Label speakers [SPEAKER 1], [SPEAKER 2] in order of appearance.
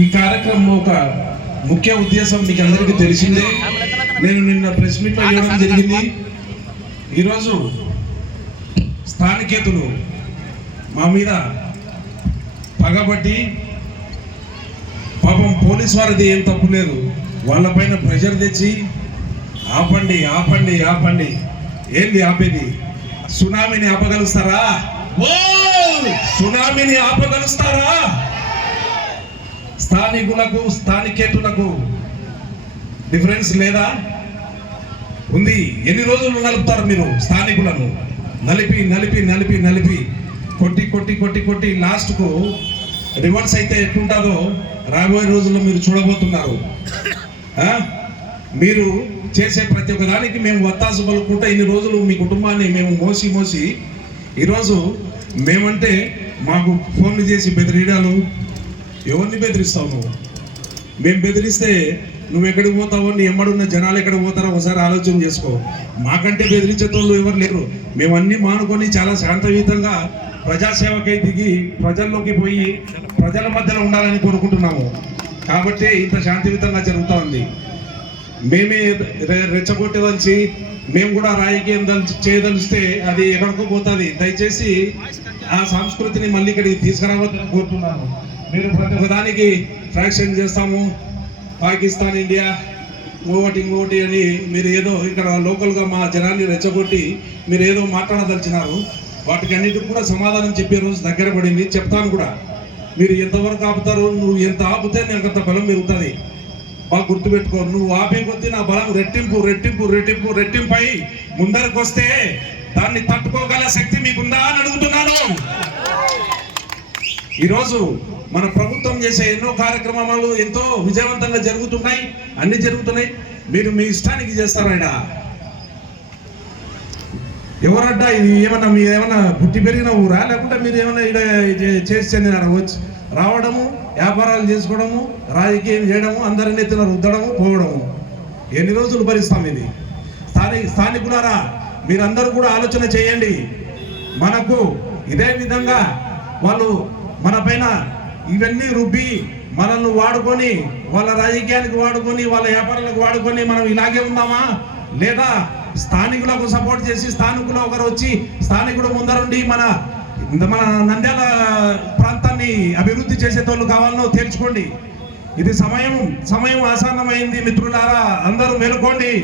[SPEAKER 1] ఈ కార్యక్రమం ఒక ముఖ్య ఉద్దేశం మీకు అందరికీ తెలిసిందే నేను నిన్న ప్రెస్ మీట్లో ఇవ్వడం జరిగింది ఈరోజు స్థానికేతులు మా మీద పగబట్టి పాపం పోలీస్ వారిది ఏం తప్పు లేదు వాళ్ళపైన ప్రెషర్ తెచ్చి ఆపండి ఆపండి ఆపండి ఏంది ఆపేది సునామీని ఆపగలుస్తారా సునామీని ఆపగలుస్తారా స్థానికులకు స్థానికేతులకు డిఫరెన్స్ లేదా ఉంది ఎన్ని రోజులు నలుపుతారు మీరు స్థానికులను నలిపి నలిపి నలిపి నలిపి కొట్టి కొట్టి కొట్టి కొట్టి లాస్ట్కు రివర్స్ అయితే ఎట్లుంటుందో రాబోయే రోజుల్లో మీరు చూడబోతున్నారు మీరు చేసే ప్రతి ఒక్క దానికి మేము వత్తాసు పలుకుంటా ఇన్ని రోజులు మీ కుటుంబాన్ని మేము మోసి మోసి ఈరోజు మేమంటే మాకు ఫోన్లు చేసి బెదిరీడాలు ఎవరిని బెదిరిస్తావు నువ్వు మేము బెదిరిస్తే నువ్వు ఎక్కడికి పోతావో నీ ఎమ్మడున్న జనాలు ఎక్కడ పోతారో ఒకసారి ఆలోచన చేసుకో మాకంటే బెదిరించేటోళ్ళు ఎవరు లేరు మేమన్నీ మానుకొని చాలా శాంతయుతంగా ప్రజాసేవకై దిగి ప్రజల్లోకి పోయి ప్రజల మధ్యలో ఉండాలని కోరుకుంటున్నాము కాబట్టి ఇంత శాంతియుతంగా జరుగుతూ ఉంది మేమే రెచ్చగొట్టేదలిచి మేము కూడా రాజకీయం దలిచి చేయదలిస్తే అది ఎక్కడికో పోతుంది దయచేసి ఆ సంస్కృతిని మళ్ళీ ఇక్కడికి తీసుకురావద్దని కోరుతున్నాను మేము ప్రతి ఒక్కదానికి ఫ్రాక్షన్ చేస్తాము పాకిస్తాన్ ఇండియా ఇంకొకటి ఇంకోటి అని మీరు ఏదో ఇక్కడ లోకల్గా మా జనాన్ని రెచ్చగొట్టి మీరు ఏదో మాట్లాడదలిచినారు వాటికి అన్నిటికి కూడా సమాధానం చెప్పే రోజు దగ్గర పడింది చెప్తాను కూడా మీరు ఎంతవరకు ఆపుతారు నువ్వు ఎంత ఆపితే నాకు అంత బలం పెరుగుతుంది బాగా గుర్తుపెట్టుకో నువ్వు ఆపే కొద్దీ నా బలం రెట్టింపు రెట్టింపు రెట్టింపు రెట్టింపై ముందరకు వస్తే దాన్ని తట్టుకోగల శక్తి మీకుందా అని అడుగుతున్నాను ఈరోజు మన ప్రభుత్వం చేసే ఎన్నో కార్యక్రమాలు ఎంతో విజయవంతంగా జరుగుతున్నాయి అన్ని జరుగుతున్నాయి మీరు మీ ఇష్టానికి చేస్తారా ఎవరడ్డా ఇది ఏమన్నా మీరు ఏమన్నా పుట్టి పెరిగిన ఊరా లేకుంటే మీరు ఏమన్నా ఇక్కడ చేసి చెందినారా వచ్చి రావడము వ్యాపారాలు చేసుకోవడము రాజకీయం చేయడము అందరిని ఎత్తున రుద్దడము పోవడము ఎన్ని రోజులు భరిస్తాం ఇది స్థాని స్థానికులారా మీరందరూ కూడా ఆలోచన చేయండి మనకు ఇదే విధంగా వాళ్ళు మన పైన ఇవన్నీ రుబ్బి మనల్ని వాడుకొని వాళ్ళ రాజకీయానికి వాడుకొని వాళ్ళ వ్యాపారాలకు వాడుకొని మనం ఇలాగే ఉన్నామా లేదా స్థానికులకు సపోర్ట్ చేసి స్థానికులు ఒకరు వచ్చి స్థానికుడు ముందరుండి మన మన నంద్యాల ప్రాంతాన్ని అభివృద్ధి చేసేటోళ్ళు కావాలనో తేల్చుకోండి ఇది సమయం సమయం ఆసన్నమైంది మిత్రులారా అందరూ మేలుకోండి